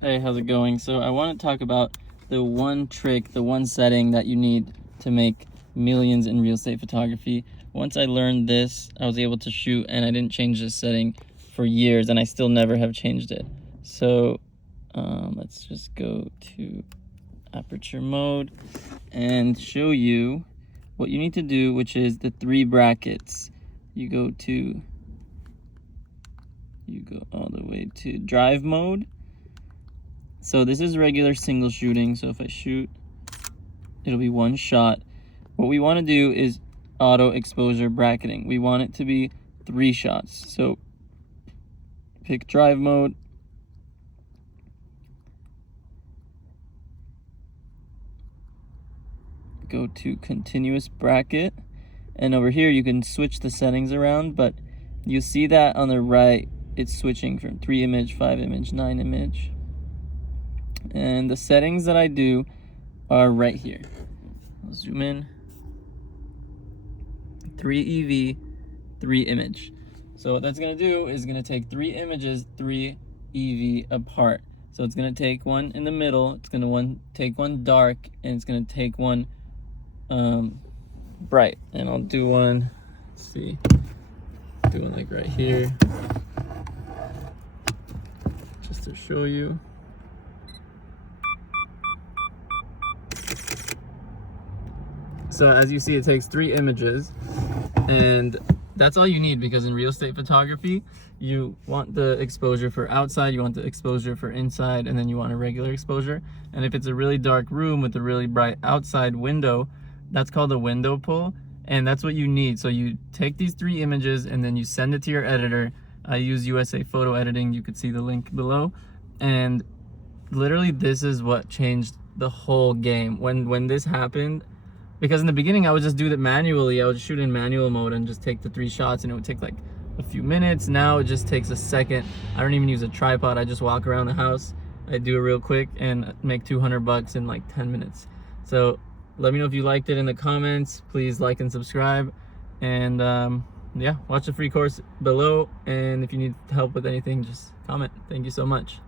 Hey, how's it going? So I want to talk about the one trick, the one setting that you need to make millions in real estate photography. Once I learned this, I was able to shoot, and I didn't change this setting for years, and I still never have changed it. So let's just go to aperture mode and show you what you need to do, which is the 3 brackets. You go all the way to drive mode. So this is regular single shooting. So if I shoot, it'll be 1 shot. What we want to do is auto exposure bracketing. We want it to be 3 shots. So pick drive mode. Go to continuous bracket. And over here you can switch the settings around, but you see that on the right, it's switching from 3 image, 5 image, 9 image. And the settings that I do are right here. I'll zoom in. 3 EV, 3 image. So what that's gonna do is gonna take 3 images, 3 EV apart. So it's gonna take one in the middle, it's gonna take one dark, and it's gonna take one bright. And I'll do one, let's see, do one like right here, just to show you. So as you see, it takes 3 images, and that's all you need, because in real estate photography, you want the exposure for outside, you want the exposure for inside, and then you want a regular exposure. And if it's a really dark room with a really bright outside window, that's called a window pull, and that's what you need. So you take these 3 images and then you send it to your editor. I use USA Photo Editing, you could see the link below. And literally this is what changed the whole game. When this happened, because in the beginning I would just do that manually, I would shoot in manual mode and just take the 3 shots, and it would take like a few minutes. Now it just takes a second. I don't even use a tripod, I just walk around the house, I do it real quick and make $200 in like 10 minutes. So let me know if you liked it in the comments. Please like and subscribe, and yeah, watch the free course below, and if you need help with anything, just comment. Thank you so much.